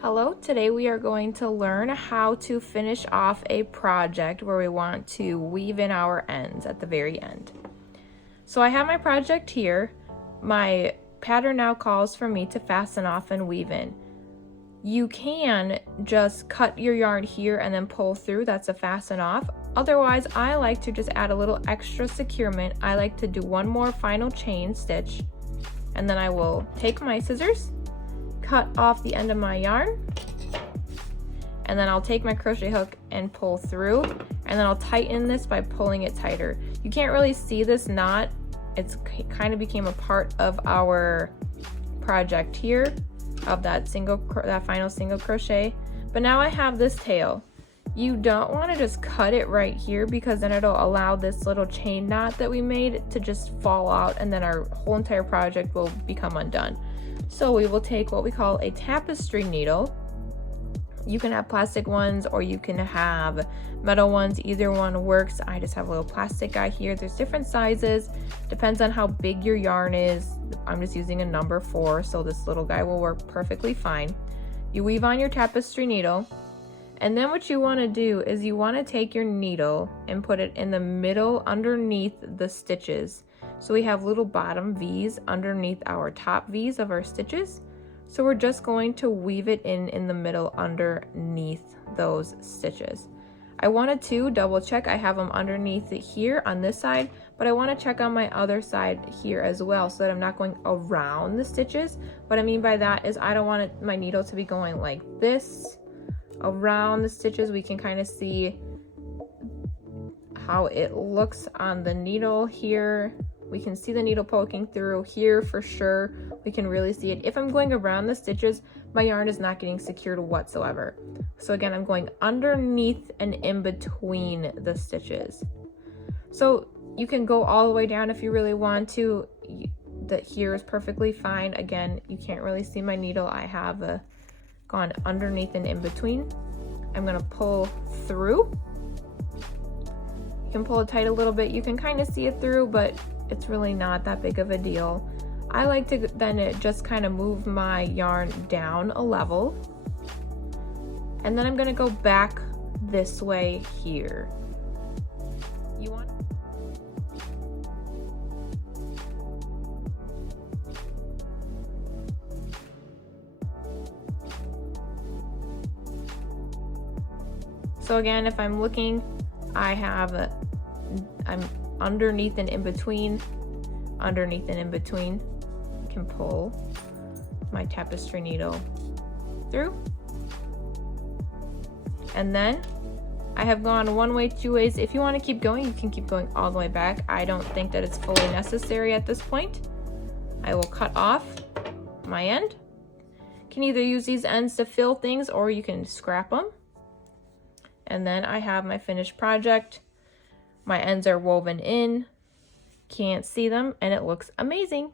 Hello, today we are going to learn how to finish off a project where we want to weave in our ends at the very end. So I have my project here. My pattern now calls for me to fasten off and weave in. You can just cut your yarn here and then pull through, that's a fasten off. Otherwise, I like to just add a little extra securement. I like to do one more final chain stitch, and then I will take my scissors, cut off the end of my yarn, and then I'll take my crochet hook and pull through, and then I'll tighten this by pulling it tighter. You can't really see this knot. It's kind of became a part of our project here of that final single crochet. But now I have this tail. You don't want to just cut it right here, because then it'll allow this little chain knot that we made to just fall out, and then our whole entire project will become undone. So we will take what we call a tapestry needle. You can have plastic ones or you can have metal ones, either one works. I just have a little plastic guy here. There's different sizes, depends on how big your yarn is. I'm just using a number 4, so this little guy will work perfectly fine. You weave on your tapestry needle, and then what you want to do is you want to take your needle and put it in the middle underneath the stitches. So we have little bottom V's underneath our top V's of our stitches. So we're just going to weave it in the middle underneath those stitches. I wanted to double check. I have them underneath it here on this side, but I want to check on my other side here as well, so that I'm not going around the stitches. What I mean by that is I don't want my needle to be going like this around the stitches. We can kind of see how it looks on the needle here. We can see the needle poking through here for sure. We can really see it. If I'm going around the stitches, my yarn is not getting secured whatsoever. So again, I'm going underneath and in between the stitches. So you can go all the way down if you really want to. That here is perfectly fine. Again, you can't really see my needle. I have gone underneath and in between. I'm gonna pull through. You can pull it tight a little bit. You can kind of see it through, but it's really not that big of a deal. I like to then just kind of move my yarn down a level, and then I'm going to go back this way here. You want so again, if I'm looking, I'm underneath and in between, underneath and in between. I can pull my tapestry needle through, and then I have gone one way, 2 ways. If you want to keep going, you can keep going all the way back. I don't think that it's fully necessary at this point. I will cut off my end. You can either use these ends to fill things, or you can scrap them. And then I have my finished project. My ends are woven in, can't see them, and it looks amazing.